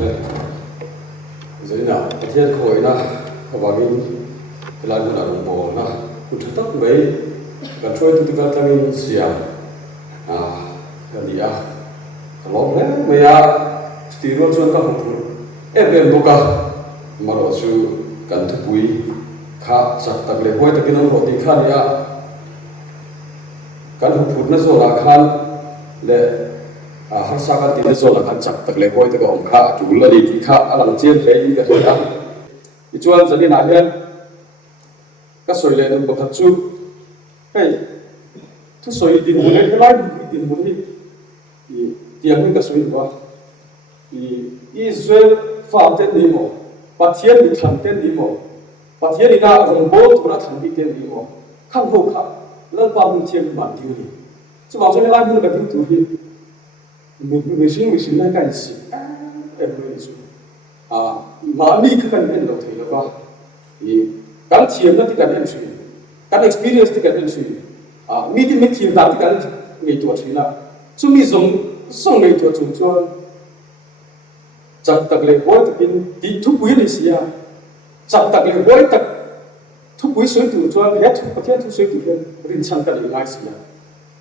Nè, giới nào thiên khối na, và mình làm cái nào đồng bộ na, cũng thật tất mấy, gần trôi từ từ cái mình xiang, cái gì à, cái lỗ này, mấy thì luôn luôn các hùng em bốc cả, mà rồi sự cần thực bui, khá chắc tập lệ quay tập cái nông thì khá đi kan huput na zo la khan le har sa kan ti na zo la khan chak tak le hoi ta om kha chu la di ti kha alang chen le in ka thoi a i chuan zani na hian ka soi le dum pakhat chu hei thu soi din mun le lai din mun hi i tiang ka soi wa i Israel fountain ni mo pathian ni thang ten ni mo pathian ni na rong bo tu na thang bi ten ni mo khang ho kha lần qua mình chơi bản tiêu đi, chứ bảo cho nên lai mình là tiêu thủ đi, mình xin lại cái gì, em nói đi mà đi cái cần em đâu thấy là thì cái thiền nó thì cần em suy, cái experience thì cần em suy, mi thì thiền đạo thì cần nghệ thuật suy là, chứ mi dùng nghệ thuật dùng cho chặt tắc lệ vội thì đi thu quý đi xí chặt tắc lệ vội tắc thu quý suy tu cho hết thu bát thiên thu suy tu hết rin chăn cái này ngay xí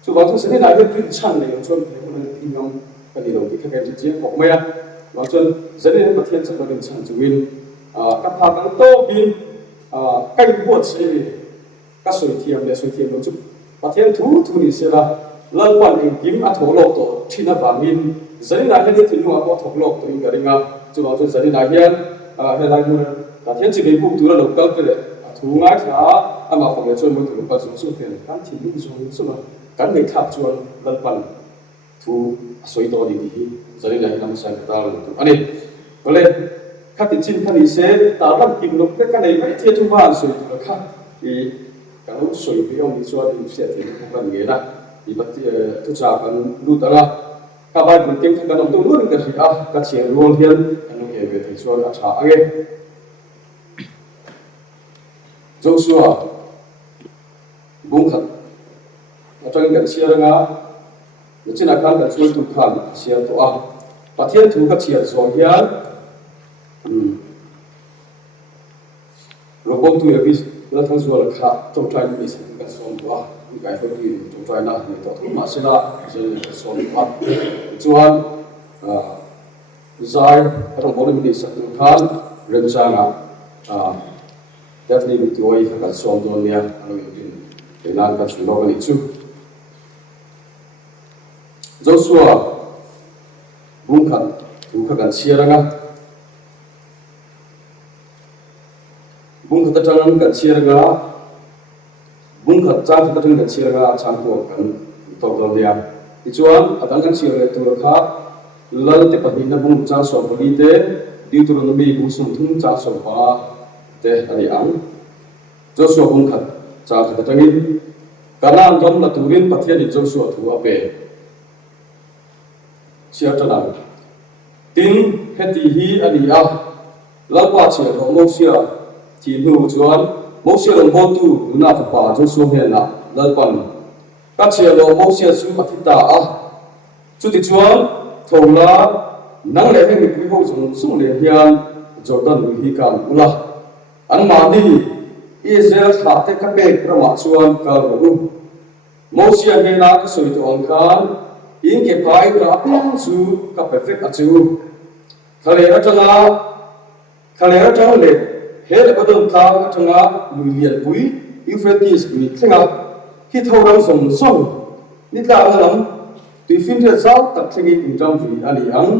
chú bảo thu sẽ này hết rin chăn này cho thế còn tin nhung cái này đầu tiên cái gì học mấy bảo cho dẫn đến bát thiên sẽ có rin chăn chú win các phàm các tô pin cái buốt sẽ các suy thiềm nó chú bát thiên thu này sẽ là lần quan hình kiếm thổ lộ tổ chỉ là vàng in dẫn đến cái thiên nhung có thổ lộ tổ cái này chú bảo cho dẫn đến hiện hiện lại mua bát thiên chỉ đến buộc tu là đầu câu cái thu ngay cả mà phòng để cho mọi người có số số tiền cán thì những số mà cán người tháp chuan lần phần thu xoay to đi thì giờ đây là năm sau ta anh đi có lên các tiền xin các đi xe tạo ra kìm lúc cái này mấy thiên thu hoàn xoay từ khác thì cả lúc xoay với ông đi cho đi xe thì không cần nghĩa là thì bắt tôi trả cần đủ đó là các bạn cũng kiếm các đồng tôi luôn cái gì các chuyện luôn thiên anh nói về thì cho đã trả nghe Joshua bung khat atang kan sia nga china kan kan chul tu khan sia to pathian thu ka chia zo hian robot tu evis la thang zo la kha to try ni se ka som wa kai ho ti to try na ni to ma se la je ka som wa chuan zai atang bolim ni sa tu khan ren cha nga definitely to oi ka som do nia alo yin tin nan ka chu lo ni chu Joshua bung khat thu ka kan sia ranga bung khat tang kan sia ranga bung khat chang khat tang kan sia ranga chang ko kan to do nia ti chuan atang kan sia le tu kha lal te pahi na bung cha so pali te di tu no mi bu sum thum cha so pa te ani ang Joshua bung khat cha khat tangin kanan dom la turin pathian ni Joshua thu ape sia tana tin heti hi ani lalpa che ro mo sia ti nu chuan mo sia long bo tu na fa pa Joshua hen na lalpan ka che ro mo sia su patita chu ti chuan thola nang le he mi pui ho sung le hian Jordan nu hi kan ula an ma ni Israel khate ka pe prama chuan ka ru Moses he na ka soi to ang khan in ke pai ka apang chu ka perfect achu khale atanga le he le badam ta atanga lulial pui Euphrates ni thinga hi thorang som ni tla ngalam tu fin the zau tak thingi in tam vi ani ang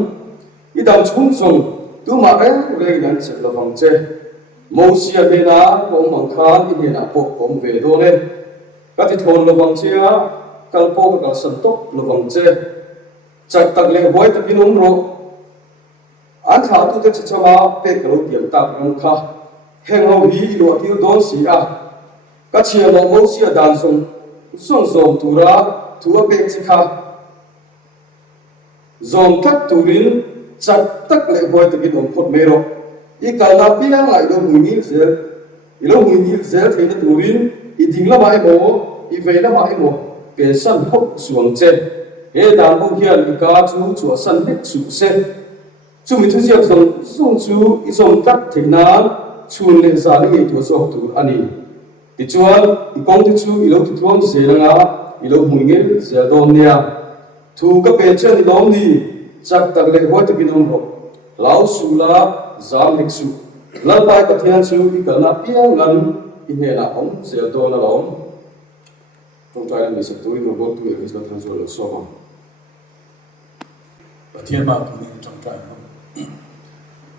idam chung song tu ma re nan se lo fang che Moses he na ko mang khan in na po kom ve do le ka ti thon lo fang che kalpo ka santok lo fang che chak tak le hoi ta pinum ro an tha tu te chama pe kalo tiam ta ram kha heng ho hi ro ti don si ka chia lo mo sia dan song tu ra tu a pe chi kha zom tak turin chak tak le hoi ta pinum phot me ro I ka na piang lai do munil zel the na turin I ding la mai mo I ve la mai mo pe san hok suang che he dan bu hian ka chu chu san hek chu se chu mi thu siak song chu i som tak thina chun le sa ni tu so tu ani ti chuan i kong ti chu i lo ti thuam se langa i lo muingel se don nia thu ka pe chen i dom ni chak tak le hoi ta kinom ro lao su la zam hek su lan pai ka thian chu i ka na pia ngan i ne na om se don na lom trong trai mi se tu i no bo tu e vi ka than so lo so ma Pathian ma tu ni trong trai no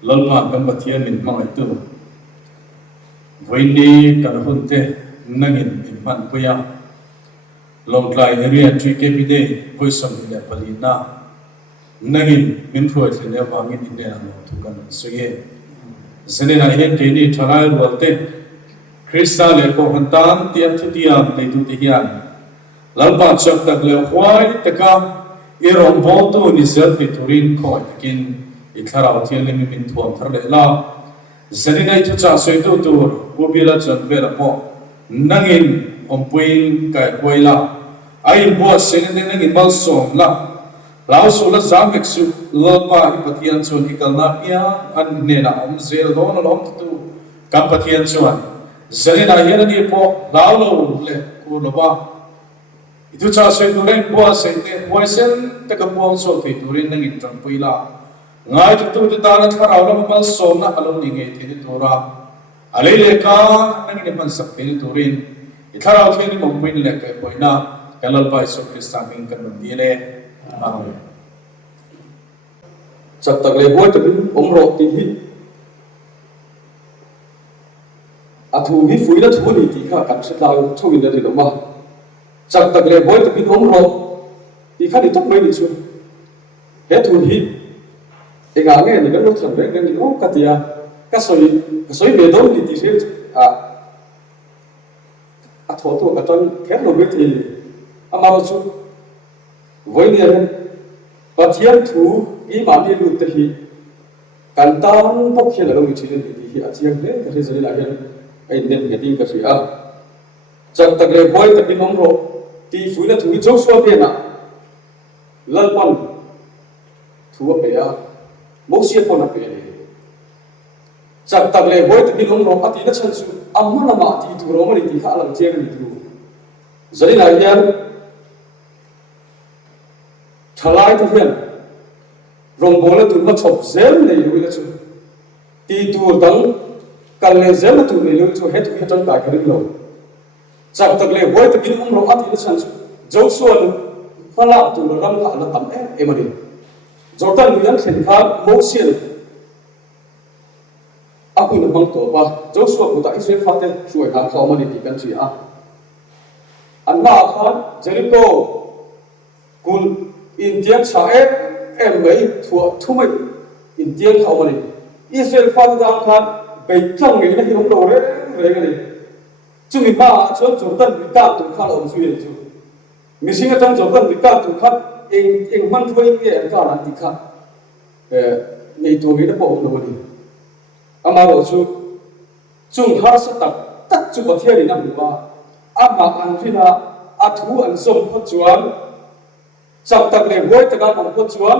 lal ma kam pathian min ma tu voini kan hunte nangin in man puya long trai area tree kpd voisam ni palina nangin min phoi thine wangin in ne no tu kan suye zenena hian ke ni thalai rolte krista le ko hantan tiam thutiam te tu te hian lalpa chak tak le hwai taka irong bo tu ni sel thi turin khoi takin i tharau thian le min thuam thar le la zenena thu cha soi tu tu ubila chan vela po nangin ompuin kai poila ai bo senene nangin mal som la lao su la zam ek su lalpa i pathian chon i kalna pia an ne na om zel don lom tu kam pathian chuan zenena hian ni po lao lo le ku lo ba itu cha soi tu le bo se te hoi sen te ka buang so te turin nangin tang poila ngai tu ta na tharau la mal som na alo ni nge the tu ra alei le ka nangin man sak te turin i tharau the ni mong puin le kai poina kalal pai so krista min kan man di le amen chak tak le hoi ta bin om ro ti hi a thu hi fui na thu ni ti kha kan set lao thu in da ri lo ma chak tak le hoi ta bin om ro ti kha ni tok mai ni chu he thu hi e ga nge ni kan lo tham le ni o ka tia ka soi ve do ni ti se a tho to ka tan khe lo be ti amaro chu voi ni ren pathian thu i ma ni lu te hi kan tan bok khel lo ni chin ni hi a chiang le ka se zali la hian ai nen nge ding ka si a chak tak le hoi ta bin om ro ti fui na thu i jo so pe na lal pan thu pe a mo si ko na pe ni chak tak le hoi ta bin om ro ati na chan chu amma na ma ti tu ro ma ni ti kha alam chiang ni tu zali la hian thalai tu hian rong bola tu ma chop zel nei lu la chu ti tu dang kal le zel tu nei lu chu het hi tang kai khari lo chak tak le hoi ta bin om ro ati na chan chu jo so lu phala tu ram ka la tam e ma ni jordan lu yan khen kha mo sian aku na bang to ba jo so ku ta israel fa te chuai ha kha ma ni ti kan chi a an ma kha jericho kul Indian sae mai thu mai Indian khau mani Israel fa da khan bai thang ngai na hi hom lo re ngai chumi ma cho Jordan bi ka tu kha lo su ye chu mi singa tang Jordan bi ka tu kha eng man thoi ye ka na ti kha nei to mi na po lo mani ama ro chu chung har sa tak chu ko thia ri na mu ba ama an thina a thu an som pho chuan chak tak le hoi ta ka ang pho chuan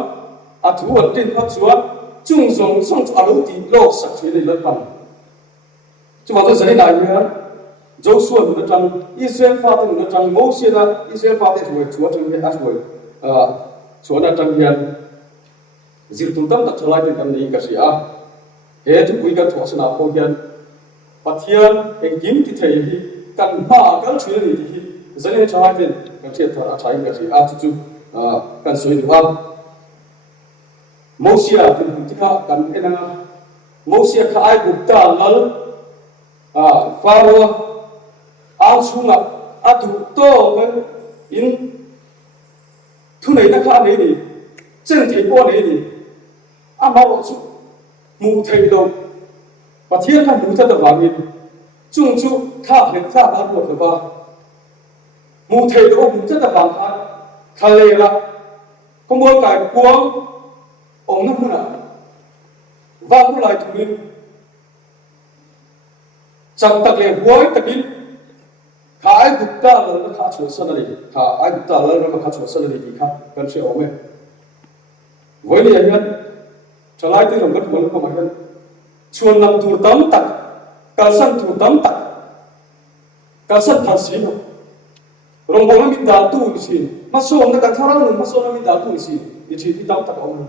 a thu an tin pho chuan chung song alo ti lo sak thei le pan chu ma to sai na ya Joshua nu tang Israel fa te nu tang Moses na Israel fa te thoi chua tang he a thoi chua na tang hian zir tum tam tak thalai te kan ni ka sia he tu pui ka thwa sana ko hian pathian eng kim ti thei hi kan ma kal thil ni ti hi zale thai te kan thiat thar a thai ka sia chu kan soi du wa Moses ti kha kan enanga Moses kha ai gupta lal Pharaoh ao chunga atu to kan in thu nei na kha nei ni chen thei po nei ni ama ro chu mu thei lo pathian kan mu ta da wangin chung chu kha hen sa ba ro da ba mu thei lo mu ta da wang kha khale la ko mo kai kuang ong na na wa ku lai thu min chak tak le hoi takin khai gupta lal na kha chu sanari kha ai gupta lal na kha chu sanari ki kha kan se ome voi ni hian chalai ti ram kan bol ko ma hian chuan lam tur tam tak kalsan tur tam tak kalsan thar si no rong bol mi dal tu si ma so na kan thara nu ma so na mi dal tu si ni chi ti tam tak ome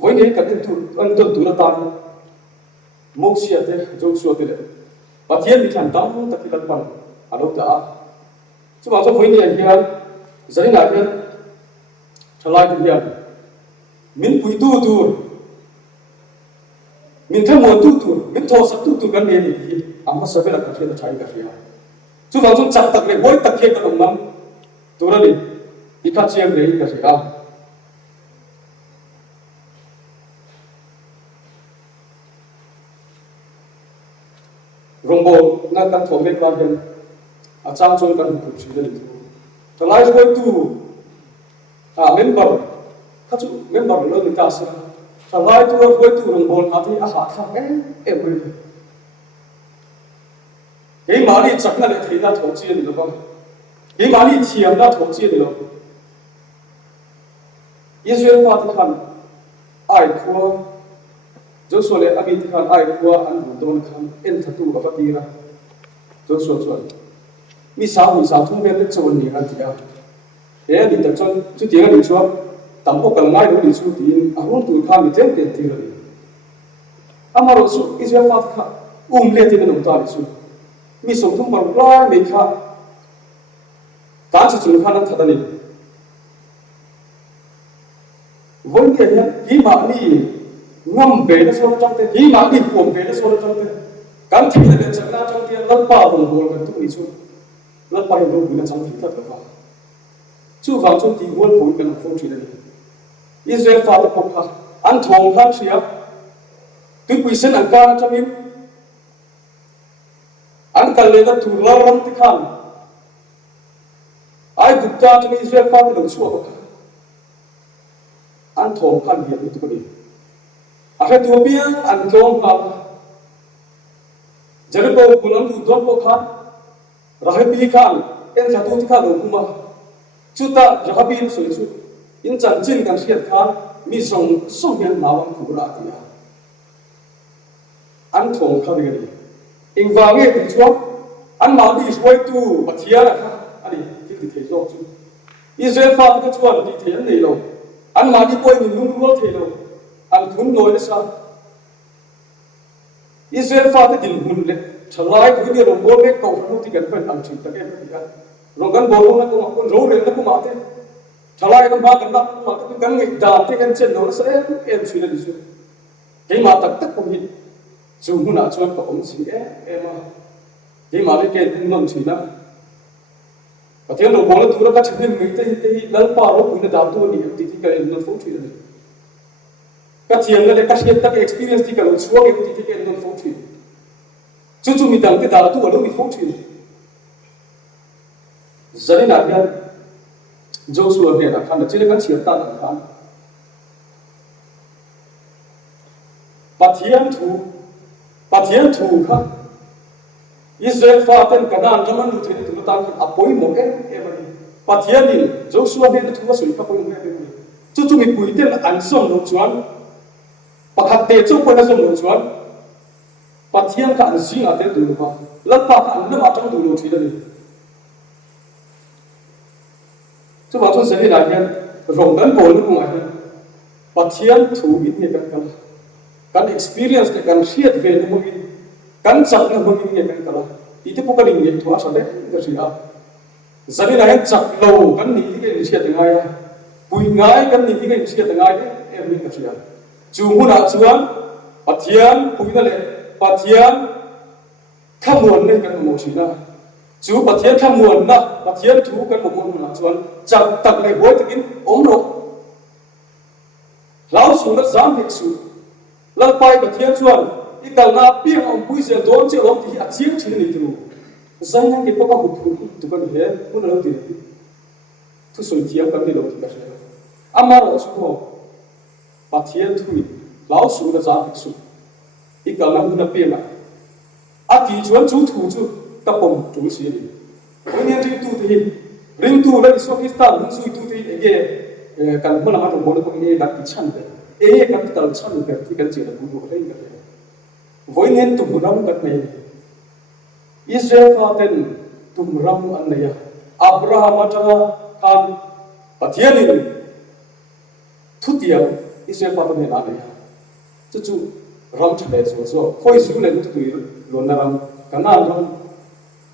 voi ni kan tu an tu na ta mok si ate jo so te le pathian mi than tam takilan pan alo ta chu ba cho voi ni hian zari na hian chalai ti hian min pui tu tur min tham mon tu tur min tho sak tu tur kan ne ni hi amma sabe la ka thela chai ka ria chu ba chu chak tak le boi tak khe ka dong nam turani ikha chiang le ka ria rongbo na kan thom me klan hian a chang chon kan khu chi le tu chalai boi tu member kacu member lo ni kasih, kalau itu aku itu orang bol hati ahad boleh. Ini mari cakna le thina thauchi ni lo ba. Ini mari thiam na thauchi ni lo. Israel Fatihan ai khua Joshua le abi tikhan ai khua an don khan en thatu ka fatira. Joshua mi sa thung ven le chon ni han tia. He ni ta chon chu tia ni chuak tampo kalngai lo ni chu tin ahun tu kha mi ten ten ti ri amaro su Israel Fatiha le ti no ta su mi som thum bar bla me kha ta chu kha na thadani von ke ya hi ma ni ngam be na so trong te hi ma ni kuom be na so trong te kan thi na le chakna trong te lal pa bol bol kan tu ni chu lal pa ro bu na trong thi ta ka chu wang chu ti wol pon kan phong chi ni Israel Father Pokha an thong khan sia tu puisen an ka changin an kal le da tu la ram ti khan ai gupta to Israel Father lo chu ka an thong khan hi tu ko ni a he tu biang an thong ka jaripo kulam tu don po khan rahabi khan en sa tu ti khan lo kuma chuta rahabi so chu in chan chin kan siat kha mi song hian nawang khura tia an thong kha ni ing wange ti chuak an ma di swai tu pathia la kha ani ti thei zo chu Israel fa ka chuan ti thei nei lo an ma di poi ni lung lo thei lo an thun noi na sa Israel fa ta din hun le thalai ku ni ro bol me ko ru ti kan fen an chi ta ke ya ro gan bol na ko ma ko ro re na ko ma te Thalai kan ba kan nak ma kan ngi da te kan chen no sa em chi na di su ke ma tak ko hi chu hu na chuan ko om chi ma ke ma le ke tin nom chi na pathian ro bol tu ra ka chhin mi te lal pa ro ku na da tu ni ti ka no fo chi na ka chiang le ka siat tak experience ti ka lo chuak ti ke no fo chi chu mi dang te da tu lo mi fo chi zari na ya Joshua he na khan chile kan siat ta khan pathian thu kha Israel fa ten kanan raman lu the tu ta apoi mo mani pathian ni Joshua he na thu sui ka poi mo chu mi pui ten an som lo chuan pakhat te chu ko na som lo chuan pathian ka an sing ate tu fa lat pa an na ma tang tu lo thi da ni chu ba chu sari la hian rong dan bol lu ma hian pathian thu in he kan experience ke kan riat ve na mo kan chak na mo ni kan kala ti te pokaling ye thua sa de ka sia sari la hian chak lo kan ni ke ni sia de ngai pui ngai kan ni ke ni sia de ngai em ni ka sia chu mu na chuan pathian pui na le pathian khamuan ne kan mo si na chú pathian tham nguồn na pathian thu kan mo mon na chuan chak tak le boi takin om ro lao su na zam hek su lal pai pathian chuan i kal na piang om pui se don che lom ti a chiang thin ni tu zan yang ke poka hu tu kan he mun lo ti tu soi tiam kan ni lo ti ka se amar o su ko pathian thu lao su na zam hek su i kal na mun na piang a ti chuan chu thu chu kapom tu si ni oni ring tu thi ring tu la so kistan hung sui tu thi ege kan mo na mo ko e dak chan de e kan kal chan de ti kan chi da bu rei ga voinen tu ram kat nei Israel faten tum ram an ya Abraham atanga kan pathianin thutia Israel faten na ya chu ram thale so khoi su le tu lo na ram kana ram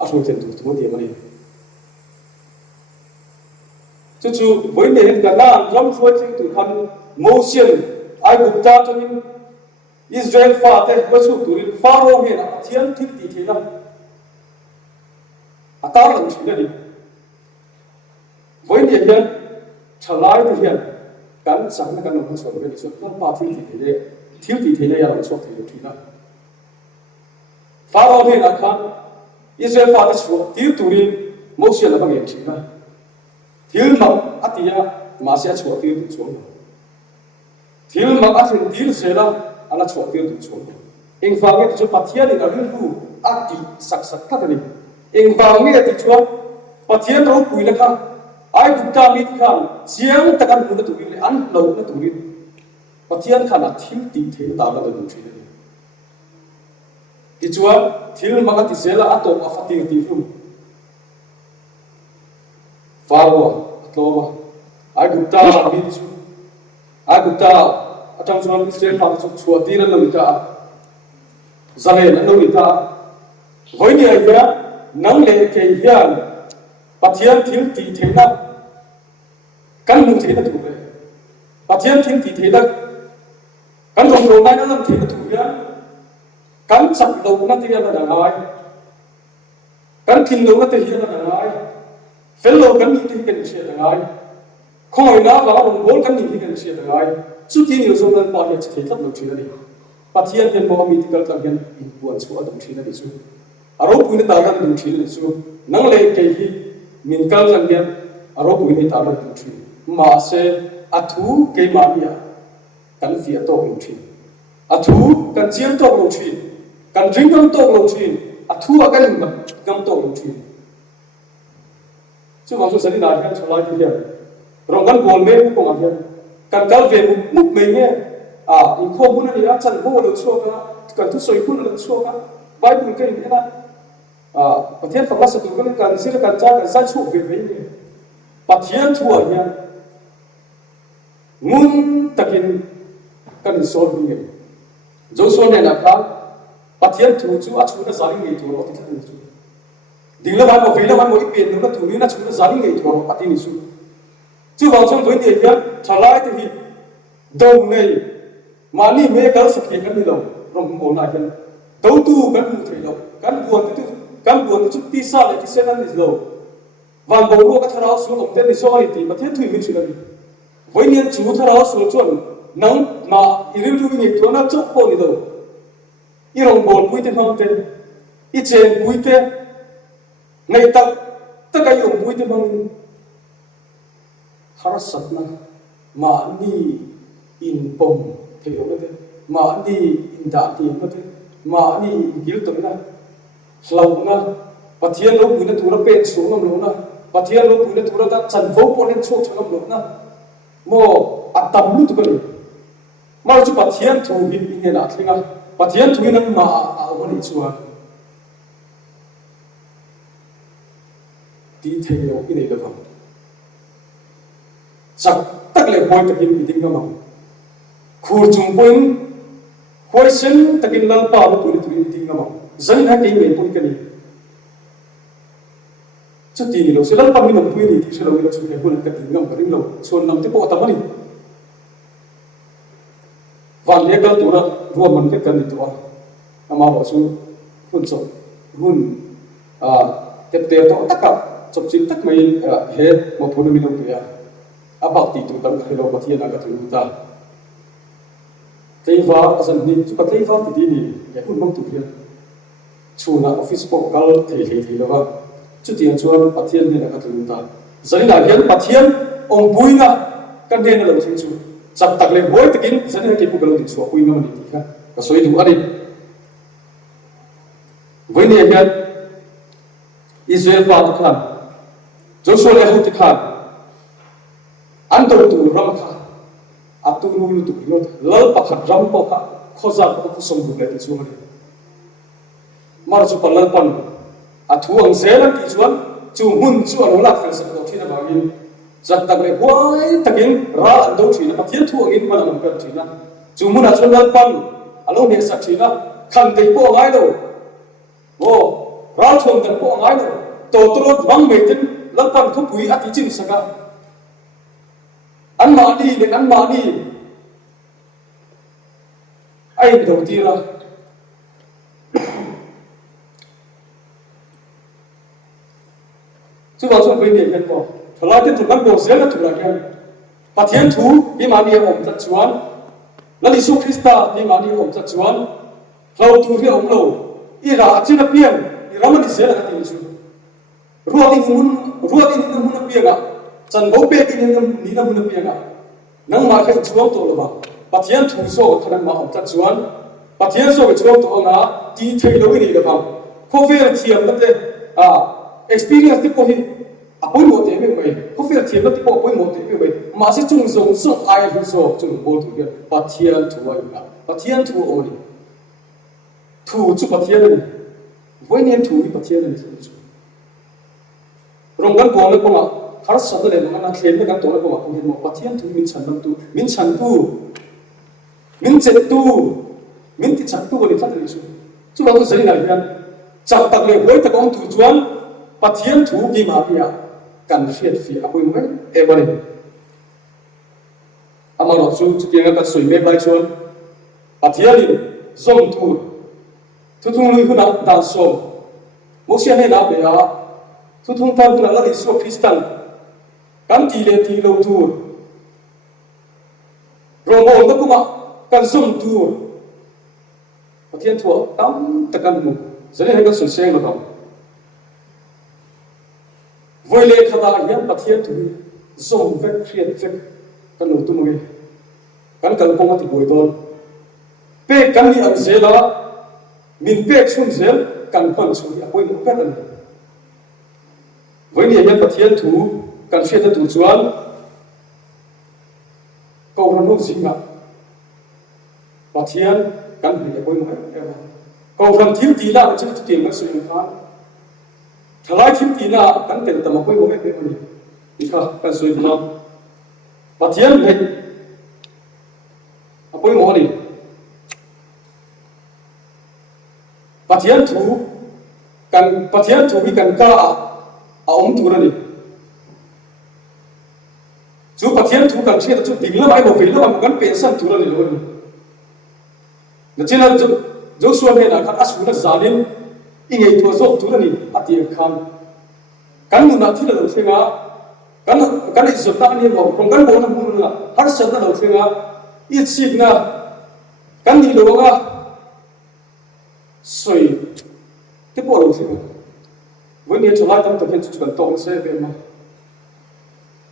a so chen tu ti mani chu với nền cả na ram so chen tu khan Moses ai gục ta cho nên Israel faten ko su tu Pharaoh he na thian thik ti the na atar lang china đi với nền hiện chalai thì hiện kan sang na kan lo so ve so kan pa thi ti the le ya lo so thi thi na Pharaoh he na khan Israel fa ta chu ti tu rin Moses la bang ye chi na thil mak atia ma sia chu ti tu chu thil mak asin til se la ala chu ti tu chu eng fa nge chu pathia ni na rin hu ati sak sak ta ni eng va nge ti chu pathia ro pui la kha ai gutta mit khan chiang takan hu na tu rin an lo na tu rin pathian khana thil ti the ta la du chi ni ki chuan thil mak ati se la ato afati ti hu Pharaoh atloma ai gutta mi chu ai gutta atang chuan Israel fa chu chu ti ran lo ta zale na lo ta voi ni ai ya nang le ke hian pathian thil ti the na kan mu the na tu le pathian thil ti the na kan rong rong nai na lam the na tu ya kan chak lo na ti ya na ngai kan thin lo na ti ya na ngai fellow kan ni ti kan che na ngai khoi na ba rong bol kan ni ti kan che na ngai chu ti ni zo nan pa he che thap lo chi na ni pathian hen mo mi ti kal tang hen in puan chu adum chi na ni chu aro puin ta ga dum chi na ni chu nang le ke hi min kal lang gen aro puin ta ga dum chi ma se athu ke ma ya kan fia to lo chi athu kan chiam to lo chi kan ring gam to lo chi athu a kan gam to lo chi chu wang chu sani na kan cholai ti ya rong kan gol me ko ma ya kan kal ve muk me nge a in kho mun ni a chan bo lo chu ka kan tu soi kun lo chu ka bible ke ni na a pathian fa sa tu kan sir kan cha kan sa chu ve ve ni pathian thu a ya mun takin kan sol ni nge jo so ne na ka pathian thu chu a chu na sa ni tu ro ti kan chu ding la ban mo ve la ban mo i pen no na tu ni na chu na sa ni nge tu ro pati ni chu chu wang chung với tiền ya chalai thì hi đâu này mà ni me kal sakhi kan ni lo rom mo na hian đâu tu kan mu thei lo kan buồn tu ti sa le ti se nan ni lo van bo ro ka tharau su om ten ni so ni ti ma the thui min chu ni với niên chú tharau su chuan nang ma iril tu ni to na chok po ni lo i rong bol pui te mang te i chen pui te nei tak ta ka yong pui te mang harasatna ma ni in pom thei o te ma ni in da ti ma te ma ni gil to na hlau na pathian lo puina thura pen su ngam lo na pathian lo puina thura ta chan vo ponen chok changam lo na mo atam lu tu ni ma chu pathian thu hi in na thlinga pathian thu na ma a o ni chuan ti thei lo in ei lo sak tak le hoi takin iding ga mang khur chung poin hoi sen takin lal pa lo pui tu iding ga mang zan ha ke me pui kani chu ti ni lo se lal pa mi nam pui ni ti se lo lo chu ke hoi ka ting ngam ka ding lo chon nam te po ta mani van le kal tu ra ro man ke kan ni to ama ba chu hun so hun tep te to tak ka chop chin tak mai he mo phun mi lo tu ya about ti tu tam ka lo pathian ka tu ta teiva asan ni chu ka teiva ti ni ya hun mong tu pia chuna office po kal thei lo wa chu tiang chuan pathian ni ka tu ta zani da hian pathian ong buina kan ne lo thing chu chak tak le boy takin zani ke pu ka lo ti chu buina mani ti kha ka soi du ani voi ne hian Israel pa khan Joshua le hu khan an to tu ram kha atu nu tu lo lal pa khat ram po kha khoza ko som bu le ti chu ni mar chu palal pan athu ang zela ti chuan chu mun chu alo lak fel san ko thina bangin zat tak le huai takin ra an do thina pathian thu angin malang per thina chu mun a chu lal pan alo ne sa thina khan dei po ngai lo o ra thong kan po ngai lo to trot bang me tin lal pan khu pui ati chin saka an ma ni ai đầu tiên là chú vào trong vấn đề hiện có thật là tên thủ căn bộ sẽ là thủ là hiện và thiên thú khi mà đi ổng chặt chuan là lý số Christa khi mà đi ổng chặt chuan lâu thủ khi ổng lâu ý là chỉ là biển ý là mình sẽ là cái gì chú ruột đi nên muốn biển à chân gấu bê đi nên muốn biển à nang mà cái chuông tổ là vào và thiên thủ số khả năng mà ổng chặt chuan và thiên số cái chuông tổ ngã đi thấy đâu cái gì là vào có vẻ thiềm lắm đấy experience thì có hi apoi một thế vậy có phải thiệt là tipo apoi một thế vậy mà sẽ chung dùng số ai cũng số chung bol thủ kia và thiên thủ ấy là và thiên thủ ổn thủ chụp và thiên này với niệm thủ và thiên này rồi gần bỏ lại cũng har sát lên mà nó khen cái tổ lại cũng không hiện một và thiên thủ min chăn tu min chết tu min thì chắc tu cái gì đấy chú bảo tôi sẽ này nha chắc tắc lệ với tắc ông thủ chuan pathian thu ki ma pia kan riat fi apoi mai e bani amaro chu kinga ka soi me bai chon pathian ni zong thu thung lui huna da so moksian he na be a thung tan huna la isu kristan kan ti le ti lo thu romo ko kuma kan zong thu pathian thu tam takan mu zane he ka soi se lo kam với lệ khada hiền bát thiên thủy zong vek khiết vek kan lo tum nge kan kal pong ati boi ton pe kan ni an zela min pe chun zel kan pan chu ya boi mo kan an với hiền bát thiên thu kan khiết tu chuan câu ran hong singa bát thiên kan ni boi mo câu ran thiếu tí la chứ tiền nó sui khan thalai thim tina kan tel tam koi mo me pe mani ikha kan soi na pathian nei apoi mo ni pathian thu hi kan ka a om tu ra ni chu pathian thu kan che chu ding la mai mo fe la ma kan pe san tu ra ni lo ni na chena jo suan he na kan asu na zanin ingei to zo tu ni ati khan kan mu na thila lo thenga kan isu ta ni mo khong kan bo na mu na har sa na lo thenga i chik na kan ni lo ga soi te po lo thenga với ni chulai tam to khen chu kan tong se be ma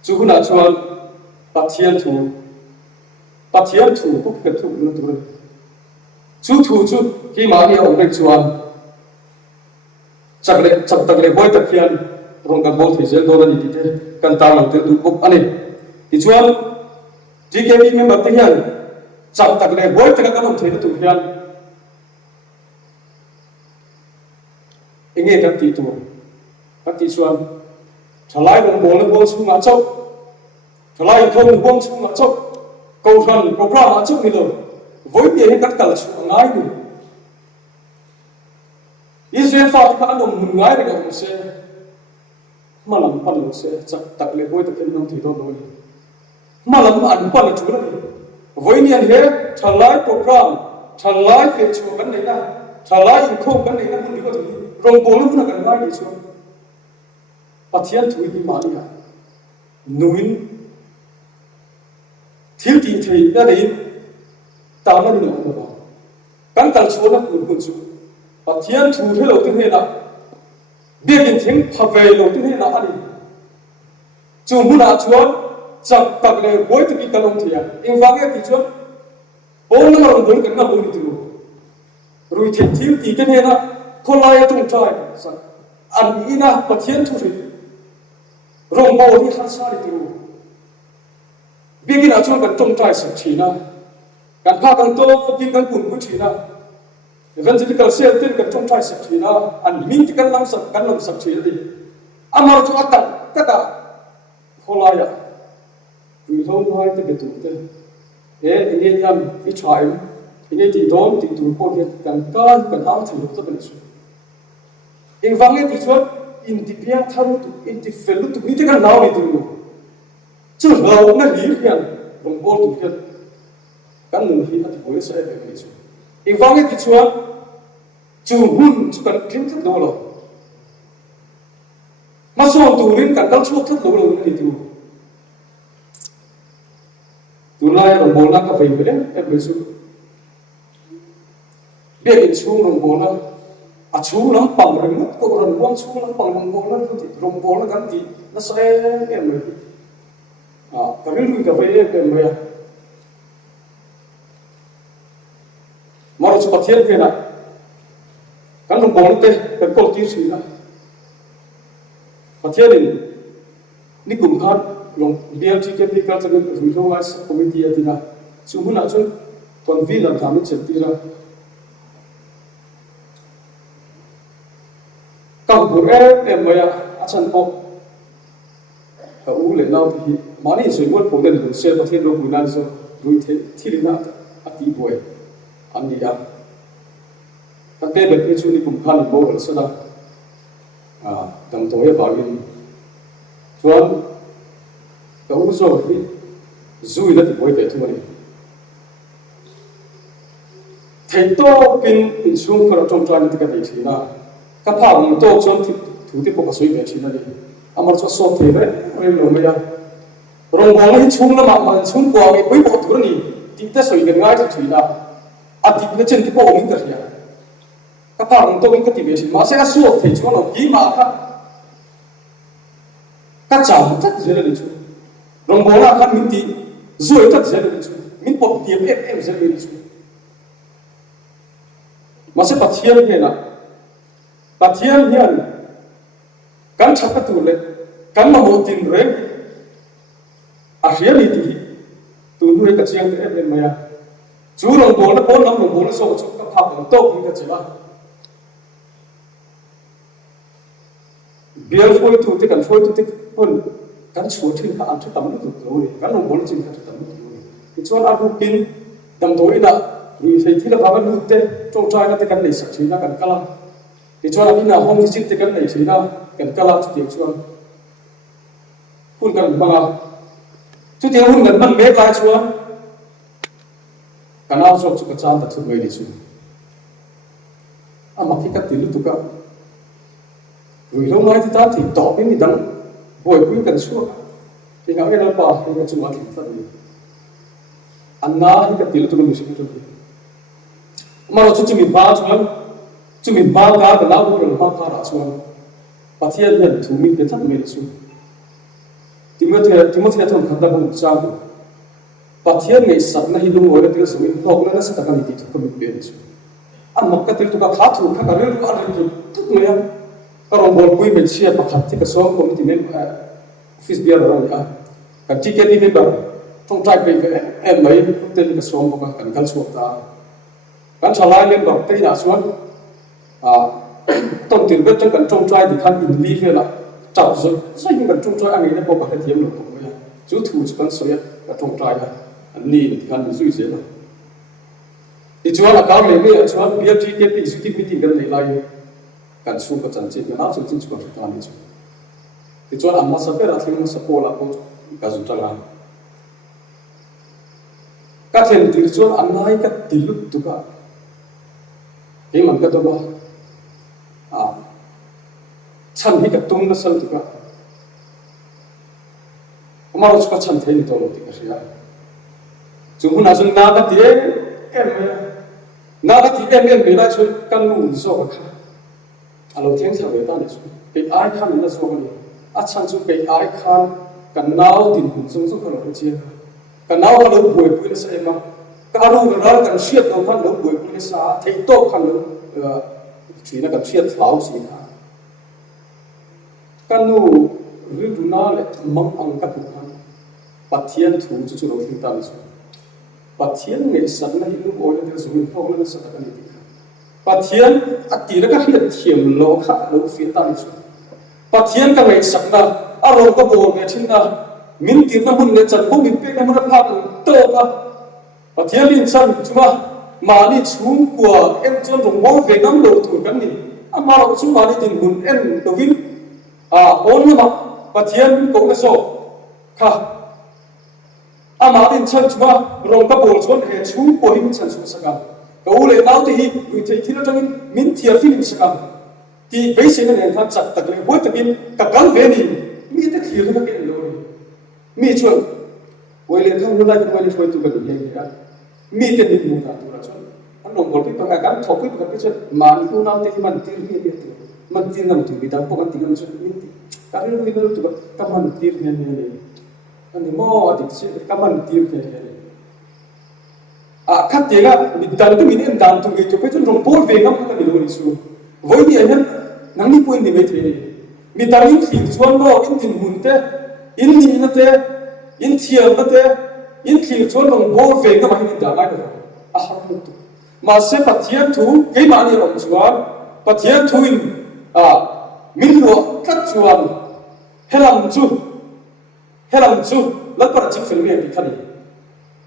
chu hu na chuan pathian thu bu khe thu na tu chu thu chu ki ma ni ong rek chuan chắc tắc lệ bôi tắc hiền rong kan bol thì zel do ni ti te kan ta mang te du bok ani ti chuan GKP member te hian chắc tắc lệ bôi tắc kan om the tu hian enge kan ti tu kan ti chuan thalai rong bol le bol chung a chau thalai thong bol chung a chau câu ran ko pra a chau ni lo với bia he kan kal chu ngai ni Israel fa ka anom ngai re ka se malam pan lo se chak tak le boi tak nam thi do no ni malam an pan chu ni voi ni an he thalai program thalai fe chu kan nei na thalai in khom kan nei na mun ko thi rong bol lu na kan ngai ni chu pathian thui ni ma ni ha nuin thiếu ti thei da dei ta na ni no ba kan kal chu na kun chu pathian thu thế lâu tiếng là biết đến tiếng phật về lâu tiếng là anh chú muốn là chúa chắc tắc lệ với tự cái lòng thiệt em vang cái chúa bốn năm lần bốn cái năm bốn đi rồi thì thiếu thì cái này là con lai trong trời an ina pathian thu ri rong bo ni har sa ri tu begin achon kan tong trai sak thina kan pha kan to kin kan kun ku thina evangelical sel tin kan tong trai sak thina an min ti kan lam sak thina di amar chu atak taka holaya ri long hai te betu te enge yam I try enge ti don ti tu ko he kan au thil to ben su evangel ti chuan in ti pia tharu tu in ti felu tu mi te kan naw ni tu chu lo na li hian bong bol tu hian kan nun hi at boy sa e ni chu evangel ti chuan chu hun chu kan thin chu do lo ma so tu rin kan kal chu thut lo ni tu tunai rong bola ka fei bele e besu be in chu rong bola a chu lam pang reng ko ron wang chu lam pang rong bola ku ti rong bola kan ti na sa e me ka rin ka fei e me ya maro chu pathian ke na kan rong bola te kan ko ti si na pathian ni kum khan long DLT ke pikal chagen ruhawais committee atina sumuna chun ton vi lam tham chetira ka bur maya achan po ka u le naw hi mani soi mol po den se pathian ro bunan so rui the thilina ati boy ania ka te be chu ni kum khan bo ral sada dam to he bagin chuan ka u zo hi zui la ti boy ve thumani thei to pin in sung phara tom tran ti ka dei thina ka pha ng to chom ti thu ti po ka soi ve thina ni amar cho so the re lo me ya rong bol hi chung la ma man chung kwa nge poi bo thur ni ti ta soi gan ngai ti thina a ti na chen ti po min ka ya ka pha ng to ka ti ve si ma se a so thei chu no ki ma kha ka cham tak je le chu rong bola kan min ti zoi tak zel ni chu min pop tiam em zel ni chu ma se pathian he na pathian hian kan chapa tu le kan ma mo tin re a hian ni ti tu nu ka chiang em ma ya chu rong bola pon nam rong bola so chu ka phap to ki ka chela bial foi tu te kan foi tu te pon kan chuo thin ka an thu tam lu lo ni kan rong bol chin ka thu tam lu lo ni ti chuan a ru pin dam doi na ri sei thila ba lu te chong chai na te kan nei sak thina kan kala ti chuan a ina hom chi te kan nei thina kan kala chu ti chuan hun kan banga chu ti hun kan ban me lai chuan kan au sok chu ka chan ta thu mai ni chu a ma ki ka ti lu tu ka ri lo ngai ti ta ti to bin ni dang boy kuin kan suwa thì ngắm cái đó pa thì cái chung anh thật đi anh na thì cái tiền tụi mình sẽ được mà nó chúng mình ba cá cái nào cũng được ba cá đã xuống và thiên nhiên thú mình cái thắt mình xuống thì mới theo thằng khăn đâm sang và thiên ngày sẵn là hình dung ngồi cái số mình học lên nó sẽ tăng đi thuộc mình biến xuống anh mặc cái tiền tụi cá thắt thuộc cái này nó ăn được tất mấy anh cái rong bol kui mình chia bạc thì cái số của mình office biar orang ya kan tiket ini ber trong trai về em mấy tên cái số của kan kan suốt ta kan salai lên bậc tây đã xuống tổng tiền biết trong trai thì kan in li về là chảo rồi những kan trong trai anh ấy nó có cái tiệm được không vậy chú thủ kan soi cái trong trai anh ni thì kan duy thế là thì chúa là cao lên bây chúa biar tiket thì suy tìm meeting kan này lại kan xuống cái chân trên cái nào xuống trên chúa phải làm gì thì chuan amma saber athling ma sapola ko ka zutanga ka then ti chuan annai ka tilut tu ka he man ka to ba chan hi ka tung na sal tu ka amaro chu ka chan the ni to lo ti ka ria chu huna chung na ka ti em na ka ti em be la chu kan lu so ka alo thiang sa ve ta ni chu ke ai khan na so ka ni achan chu pe ai khan kan nau tin hun sung sung khalo chi kan nau ka lo boi pui sa ema ka ru ka ra kan siat lo khan lo boi pui sa thei to khan lo china kan siat thlau si ha kanu riduna le mang angka bukan pathian thu chu ro thing ta chu pathian nge sakna hi lu oil de zuin ho le sa ta ni pathian atira ka hiat thiam lo kha lo fi ta ni chu pathian ka nge sakna aro ka bol me thinna min tir na mun le chan ko min pe na mun pha to ka pathian in chan chuma mani chung kwa em chon rong bo ve ngam lo thu kan ni amaro chu mani tin mun en to vin on ma pathian ko na so kha amarin chan chuma rong ka bol chon he chung ko him chan su saka ko le nau ti hi ui thei thila tangin min thia film saka ti basic ne han chak tak le hoi takin ka kal ve ni mi te thia ka ke lo mi chuan oi le khang nu lai ko le hoi tu ka ni he ya mi te ni mu ta tu ra chon an rong bol pi pa ka thok pi ka pi chon man ku nau te man tir hi te man tin nam tu bi ta po kan ti kan chon mi ti ka ri lu ni tu ka man tir he ne ani mo adik se ka man tir he he khát tiếng mình đàn tu mình em đàn tu người chụp cái chân rồng bol về ngắm cái điều này xuống với đi anh nắng đi quên đi mấy thế mình đàn in khi chuan lo in tin mun te in ni na te in thiam na te in khi chuan rồng bol về ngắm mình đàn ai được mà sẽ bắt thiam thu cái mà đi rồng chuan bắt thiam thu in mình lo cắt chuan helam chu lát bắt chim phim này đi khani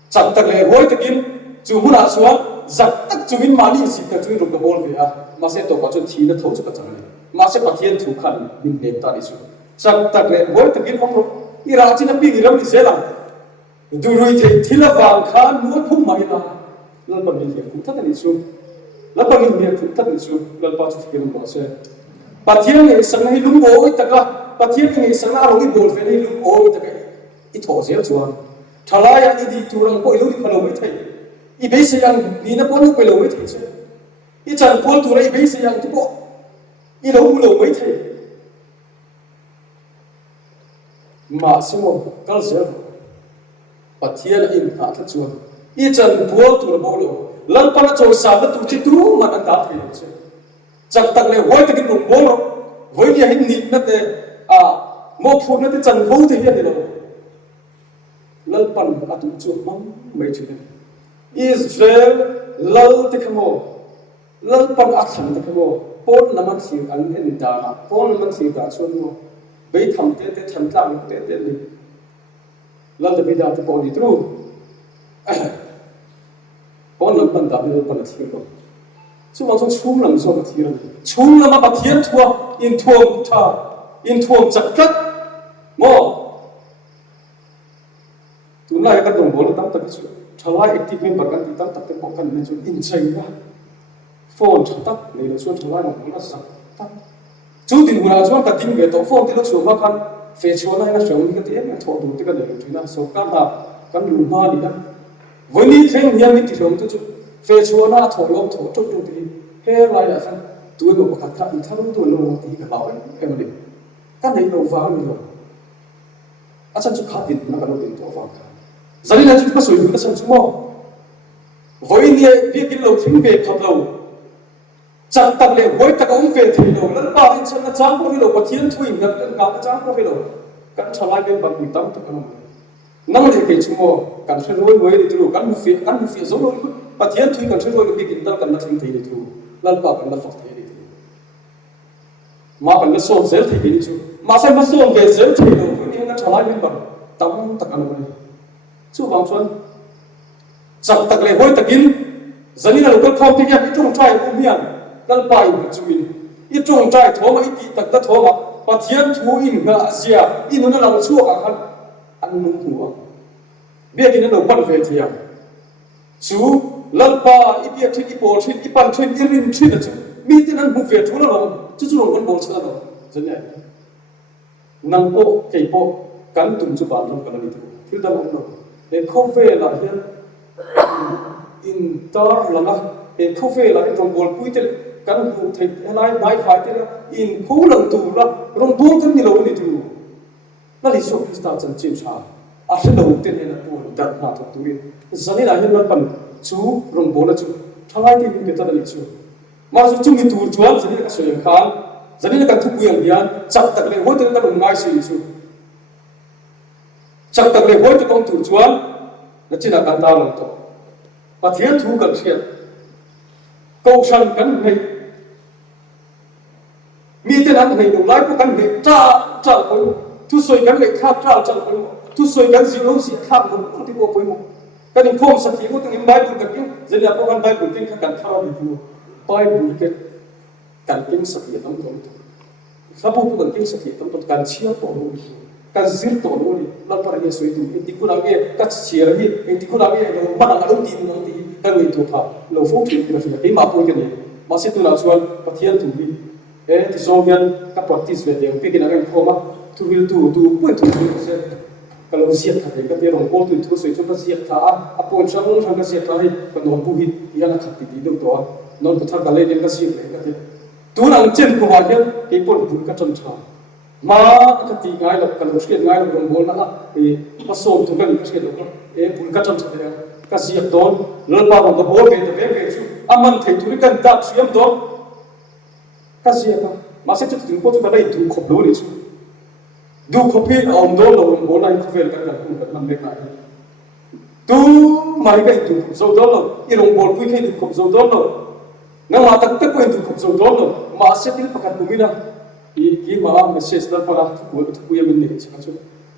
chẳng tắc lệ hối tắc in chú muốn ăn xuống giặc tắc chú in mani xịt tắc chú in rụng cái bol về mà sẽ tổ chức thi nó thấu cho các chẳng này mà sẽ bắt thiên thủ khăn mình đẹp ta đi xuống chẳng tắc lệ hối tắc in không rồi ira chỉ nằm bị ira đi xe làm dù rồi thì là vàng khan muốn thung mà ira lần bằng mình cũng thắt đi xuống lần bằng mình cũng thắt đi xuống lần bao nhiêu cái nó sẽ bắt thiên này sáng nay lúng bố tắc à bắt thiên này sáng nay rồi bol về này lúng bố tắc ít thổ dễ chuan thalai yang idi turang ko iluri khalo mai thai I base yang ni na pon ko lo mai thai che I chan pon tu rai base yang tu po I lo mai thai ma simo kal se pathian in ha tha chuan I chan pon tu lo lo lan pa na chaw sa na tu chi tu ma an ta thai che chak tak le hoi takin rum bol voi ni hin ni na te mo phun na te chan vo te hian ni lo lalpan atu chu mang mai chu Israel lal te khamo lalpan atham te khamo pon naman si an hen da pon naman si da chuan mo bei tham te chan tlang te ni lal te bida te pon ni tru pon lalpan da lalpan si ko chu wang chung chung lam so ka thira chung lam ba thian thua in thuam tha in thuam chak kat mo tụi này các đồng bố là tăng tắc chứ, thà lại active member kan tăng tắc cái bộ kan nên chúng insane quá, phone chặt tắc này là xuân thà lại mà cũng là sạch tắc, chú tin người nào chú cả tin về tổ phone thì lúc xuống mà kan, phê chuan này là xuống cái tiếng thọ đủ cái này chúng ta số can là kan lùn hoa đi đó, với ní thế nhiều mình thì xuống tôi chú phê chuan là thọ lông thọ chút chút thì hết lại là kan, tụi nó bắt khát in thằng tụi nó thì cái bảo ấy em đi, cái này nó vào mình rồi, chân chú khát tin nó kan tin tổ vào giờ này chúng ta sử dụng cái sản phẩm với nhiều việc cái lầu thính về thật lầu chẳng tận lệ với tất cả ông về thì lầu lẫn bao nhiêu chân là trang có cái lầu có thiên thủy nhập cái cả cái trang có cái lầu cắn cho lại bên bằng quỷ tâm tất cả năm này cái chúng mua cắn sẽ rối với thì lầu cắn một phía giống rồi và thiên thủy cắn sẽ rối cái việc ta cắn là sinh thì để thu lẫn bao cắn là phật thế để thu mà cắn là sồn dễ thì cái chứ mà xem nó sồn về dễ thì lầu với những cái cho lại bên bằng tâm tất cả này chú vang xuân chặt tắc lệ hoi takin zani na local khom tiya I trong trai u mian dal pai chuin I trong trai thoma I ti tak ta thoma pathian thu in nga asia in na lang chu ka khan an nu hu bia kin no pan ve thia chu lalpa I bia thik I pol thik I pan thik I rin thik chu mi tin an hu ve thu la lo chu long kon bol cha lo zani nang po kei po kan tum chu ban long kan ni thu thil da long lo he không về là hiện in tar là ngah he không về là trong bol pui te kan hu thei lai mai phải te in khu lang tu la rong bol kan ni lo ni tu na li so krista chan chin cha a se lo te ne na tu dar na to tu zani la hin lan pan chu rong bol chu thalai ti ke ta ni chu ma chu mi tu chuan zani ka so yang khan dân đi cần thúc quyền hiền chặt tật lệ hối từ các đồng ngay xử sự chặt tật lệ hối từ công thủ chuan là chỉ là cần ta làm tổ và thiên thu cần thiệt câu sân cần này mi tên ăn này đồng lái của cần này trả khối thu soi cần này khác trả khối thu soi cần gì lâu gì khác không thì có khối một cái này không sạch thì có từng em bài buồn cần kinh dân là có ăn bài buồn kinh khác cần thao thì thu bài buồn kinh cần kinh sạch thì tâm tổ sabu bukan king sakit tempat kan cia to no kan zir to no ni lapar ye soi tu enti ku lagi kat cia hi enti ku lagi lo mana ngalo ti no ti kan ni tu tha lo fo ti ku sia ke ma po ke ni ma se tu la chuan pathian tu hi ti zongan ka practice ve de pe ke na kan khoma tu vil tu pu tu se ka lo sia tha ka te rong ko tu soi chu ka sia tha a pon sang ka sia tha hi ka no pu hi ya na khati ti do to non tu tha ka le dem ka sia ka te tu nang chen ko wa hian ke pon bul ka chon cha ma ka ti ngai lo kan muskil ngai lo rong bol na e ma som tu kan muskil lo e bul ka chon cha de ka si don lo pa ba bol ve de ve chu aman thei tu kan ta siam don ka si ka ma se chu tu ko tu ka dai tu khop lo ni chu du khop pi om don lo rong bol nai khvel ka kan man me na tu mai ka tu so don lo i rong bol pui ke tu khop so don lo na ma tak tak ko tu khop so don lo ma se til pakat kumina ki ma message dal para ku ya min ne cha chu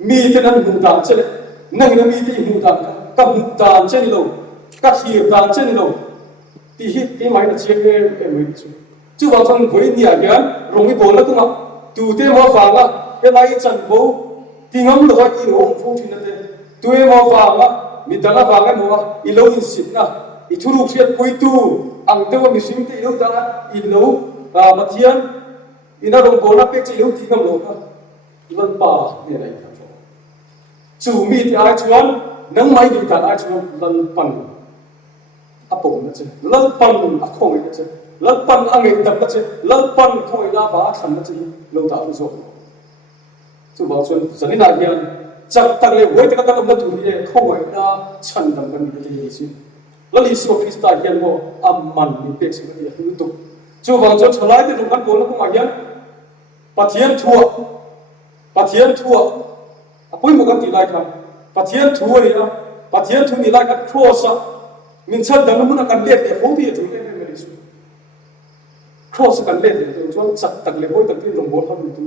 mi te nan hu dan che nang na mi te hu dan ka hu dan che ni lo ka hi dan che ni lo ti hi ki mai na che ke mai chu chu wa chang voi ni a gan rong mi bol la ku ma tu te mo fa la ke lai chan bo ti ngam lo wa ki ro fu thi na te tu e mo fa la mi da la fa ga mo wa i lo in sit na i thu ru siat pui tu ang te wa mi sim te i lo da i lo ma thian ina rong bol na pek chi lo ti ngam lo ka lan pa ne nai ka chu mi ti ai chuan nang mai di ta ai chuan lan pan a pom na che lan pan a khong na che lan pan a ngai tam na che lan pan khoi na ba than na che lo ta fu so chu ba chuan zani na hian chak tak le hoi ta ka tam na tu hi le khoi na chan dam kan ni ti si lo li so krista hian mo amman ni pek si ni hu tu chu ba chuan chalai te rong kan bol na ko ma hian pathian thua apoi mo kan ti lai kha pathian thua ni a pathian thu ni lai kha cross a min chan dang mun kan let e fo ti thu le me su cross kan let e chuan chak tak le hoi tak tin rong bol ham tu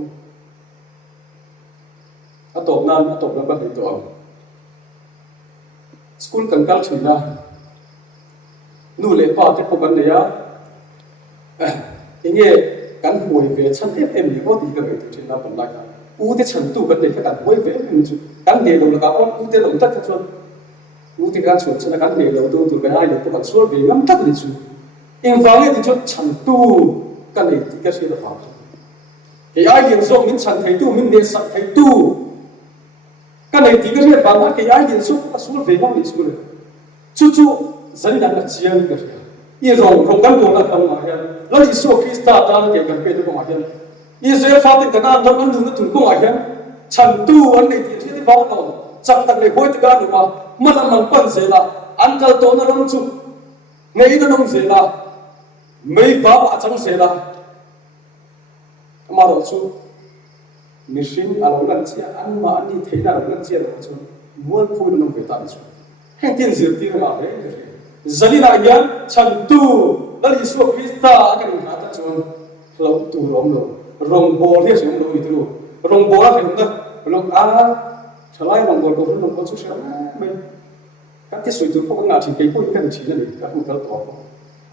atop na ba to school kan kal thina nu le pa te pokan ne ya inge kan hoi ve chan em ni ko ti ka ve tu na pan la ka u te chan tu kan le ka kan hoi ve min chu kan le lo ka on u te lo ta ka chuan u te kan chuan chana kan le lo tu be ai le to kan sur ve ngam tak ni chu in wang ye ti chu chan tu kan le ti ka se da fa ke ai yin so min chan thai tu min ne sak thai tu kan le ti ka se ba ma ke ai yin so ka sur ve ngam ni chu le chu zan dan la chiang ka i rong kan bo la kham ma hian lo li so krista ta ke kan pe tu ko ma hian Israel fa te kana dam an lu tu ko ma hian chan tu an nei ti ti ba no chak tak le hoi ta ga ma man man pan se la an kal to na ram chu nei na nong se la mei ba ba chang se la ma ro chu mission a lo lan chia an ma an ni thei na lo lan chia ro chu mual phu na nong ve ta chu heng tin zir ti ma re zalina yan chan tu lali so krista ka ni ha ta chuan lo tu rong bol he sum lo ni tu rong bol a hen na lo a chalai rong bol ko rong bol chu sha me ka ti soi tu ko nga thi ke ko ka chi na ni ka hu ta to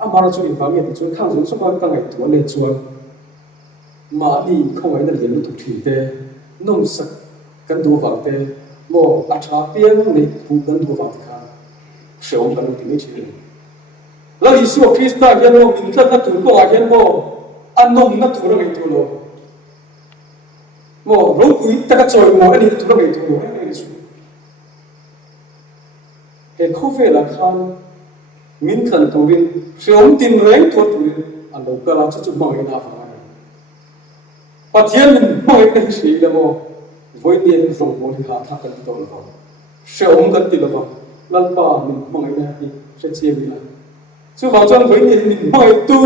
a ma ra chu in fa me ti chu thang so so ka ngai tu le chuan ma ni khoi na lian lu tu thi te nom sak kan du wang te mo a tha pian ni pu kan du wang ka shong kan ti ni chi la li su krista hian mo min tla na tu ko a hian mo anom na tu ra ngai tu lo mo ro kui ta ka choi mo ani tu ra ngai tu lo ni chu he kho fe la khan min khan tu rin shong tin reng thot tu rin an lo ka la chu mo ngai na fa pathian min mo ngai na shi la mo voi ni en rong mo ni ha tha kan ti to lo shong kan ti lo lan pa min mo ngai na hi se che mi la chu vào trong với mình mọi tu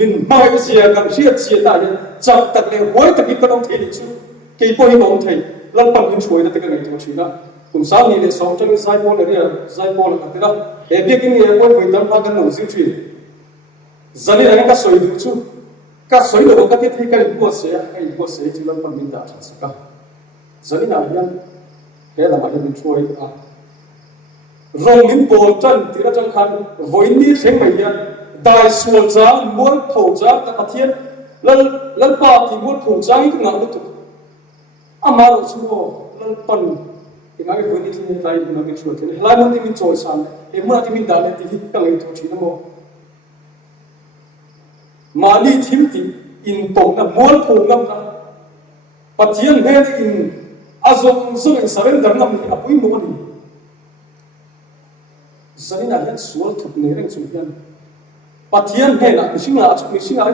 mình mai giờ cần siết siết đại chặt tật lệ hối tật cái đông thế đi chứ cái bôi bóng thầy lần bằng những chuối là tất cả ngày thôi chứ đó cùng sao ni để sống trong sai bôi là đi sai bôi là cái đó để biết cái nghề bôi với tâm hoa cái nụ diêu truyền giờ này là cái sợi đủ chứ cái sợi đủ cái tiết cái bùa sẽ chỉ lần bằng mình đã chặt cả giờ này là hiện thế là mà hiện mình chuối rồi mình bồi chân thì nó trong khăn với ní thế mày hiện đại xuân giá muốn thổ giá ta phát hiện lần ba thì muốn thổ giá cái ngạo được mà rồi chúng lần phần thì ngay với ní thế này mình mình chuối thế này lại muốn thì mình trôi sang em muốn thì mình đã lên thì cái này thôi chứ nó mà đi thím thì in tổng là muốn thổ ngâm là phát hiện hết in azong zong in surrender ngâm thì apoi muốn đi giờ này hiện số thuộc nề rằng chúng hiện phát hiện hay là mình sinh là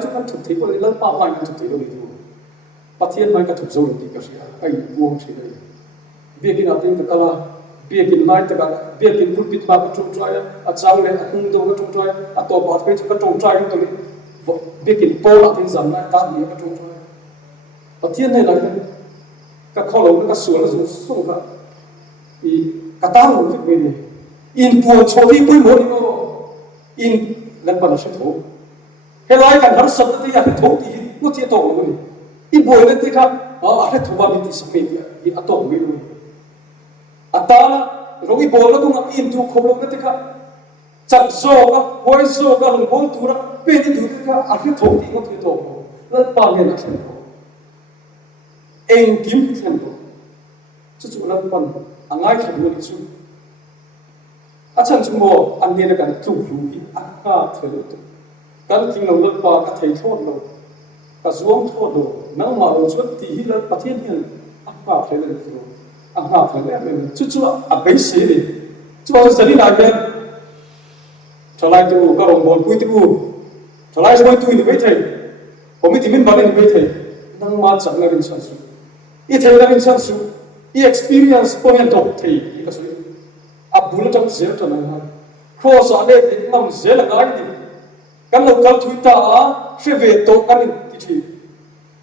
chúng ta thuộc thấy có lần ba vài mình thuộc thấy đâu được phát hiện mai cả thuộc dấu được cái gì cái buông gì đấy biết cái nào tên cái là biết cái mai tất cả biết cái bút bít mà cái trồng trái à trang này à không đâu cái trồng trái à tổ bát cái chúng ta trồng trái cái này biết cái po là tên dần này ta gì cái trồng trái phát hiện hay là cái kho lồng cái sườn là dùng sung cả thì cái tao cũng biết cái này in buồn cho đi bôi mồi nó in lần bằng sẽ thấu cái loại cảnh hắn sập thì ăn thấu thì nó thiệt tổ rồi in buồn lên thì khác hết thấu vào thì sắp bị thì ăn tổ bị rồi ta rồi in buồn nó cũng in tu không luôn thì khác chặt sâu các quay sâu các lồng bồn tu ra bên thì tu thì khác hết thấu thì nó thiệt tổ lần bằng này là thành thấu anh kiếm thì thành thấu chứ chúng lần bằng anh ai thành luôn chứ chân chúng mò anh nên là cái chủ lúi anh ha thời độ cái kinh lòng lần qua cái thầy thốt lòng cái xuống thốt lòng nắng mà lòng suốt thì là phát hiện hiện anh ha thời độ anh ha thời độ chút anh bấy xí đi chút bao giờ đi lại bên trở lại tu các ông bồn quy tu trở lại rồi tu thì mấy thầyผมไม่ที่มันบ้านนี่ไม่thầy nắng mà chẳng là đến sáng suốt ít thầy là đến sáng suốt ít experience có hiện tượng thầy cái số abul trong dễ cho nên ha cross ở đây thì nằm dễ là cái gì cái local twitter sẽ về tổ cái này thì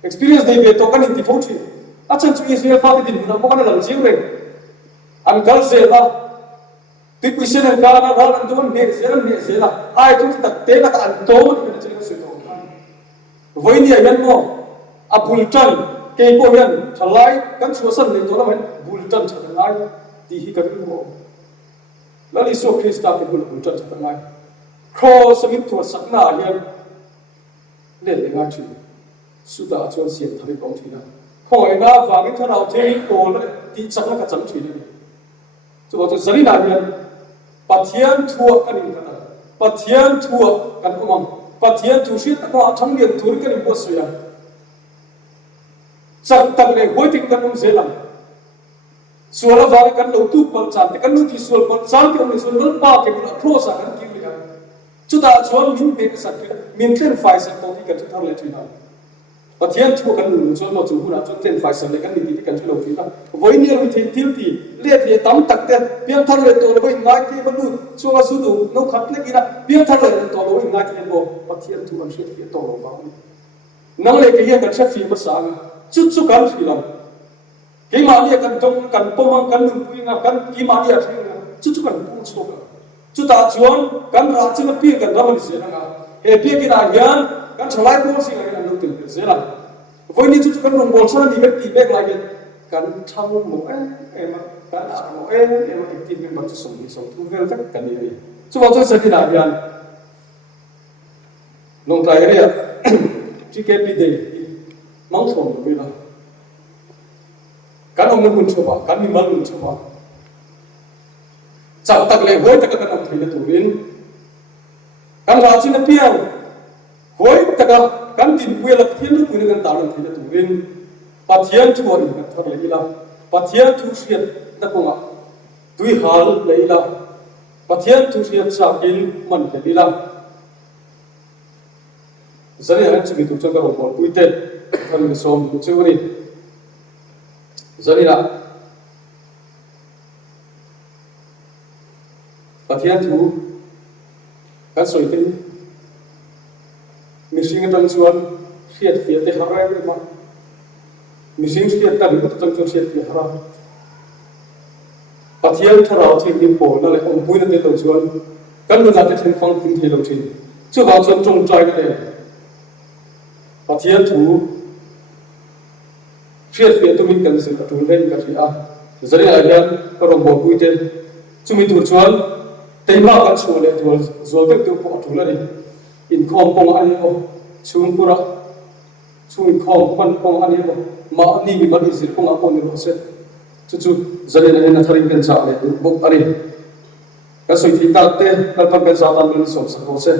experience này về tổ cái này thì phổ chỉ chân chúng Israel phát thì mình không có làm gì rồi anh cái dễ là tuy quý sinh anh cái nó là chúng mình dễ là ai cũng thực tế là anh tổ thì mình chỉ có sự tổ với nhiều nhân mô abul chân cái bộ nhân trở lại cái số sân này tổ là mình abul chân trở lại thì cái bộ là lý do Christ ta cái bulan bulan chắc ngay cross mình thua sắc na hiền để ngay chuyện sudah cho xiên thay công chuyện khỏi na và mình thằng nào thế cổ là đi chắc là cái chấm chuyện này cho bọn tôi giải na hiền bắt hiền thua cái này cái bắt hiền thua cái ông bắt hiền thua shit nó thằng hiền thua cái này bớt rồi chắc tăng này hối tính cái ông dễ làm suara vang kan lo tu pal chan te kan lu ti sual pal chan ke ni sual lol pa ke bula cross kan ki lia chuta chuan min be sak ke min tlen fai sak to ti kan chu thar le thina pathian thu kan lu chuan lo chu huna chuan tlen fai sak le kan ni ti kan chu lo thina voi ni lu thei til ti le tam tak te pian thar le to lo ngai ke balu chuwa su du no khat le ina pian thar le to lo ngai ke bo pathian thu kan shet fi to lo wa nang le ke hian kan sha fi ma sang chu kan fi lam cái mà đi cần trong cần pomang cần nung pui nga cần cái mà đi chú cần pung chua chú ta chuan cần ra chân nó pia cần ra mình sẽ nga he pia cái nào yan cần trở lại pung sinh cái nung tiền sẽ là với ní chú cần nung bol sang đi cái tí bag lại cần thâu một em cần ăn một em active mình bắt sống thu vel chắc cần gì chú bảo tôi sẽ đi nào yan long trai cái chỉ cái bị đề mong thòng cái là kan ông mun chuwa kan mi mal mun chuwa chau tak le hoi tak kan ông thei le turin kan ra chin na piang hoi tak kan tin pui la thiên lu pui kan ta lan thei le turin pathian chu in kan thor le ila pathian thu siat na ko nga tui hal le ila pathian thu siat sa kin man le ila zani han chi tu chang ka ro pui te kan mi som chu ni zani la pathian thu kan soi te มีสิ่งต่างส่วนเสียดเสียแต่หาอะไรมามีสิ่งเสียดกันก็ต้องจนเสียดเสียหาปัจจัยที่เราที่ดินโผล่นั่นแหละองค์ปุ้ยนั่นเองส่วนกันก็จะเป็นฟังถึงที่เราที่ชื่อว่าส่วนจงใจกันเองปัจจัยถูเสียดเสียตัวมีกันสิ่งตัวเล่นกันที่จะได้อะไรก็เราบอกปุ้ยเจนช่วยมีตัวส่วนแต่มากกันส่วนเลยตัวส่วนเด็กตัวปอดถูกแล้วนี่อินคอมปองอันนี้ก็ช่วยกูรักช่วยคอมมันปองอันนี้ก็มาอันนี้มีมันอิสิปองอันนี้ก็เสร็จจู่ๆจะได้ในนัทรินกันจากเนี่ยบุกอันนี้ก็สุดที่ตัดเตะแล้วก็เป็นสาวตันเป็นสมศักดิ์เสร็จ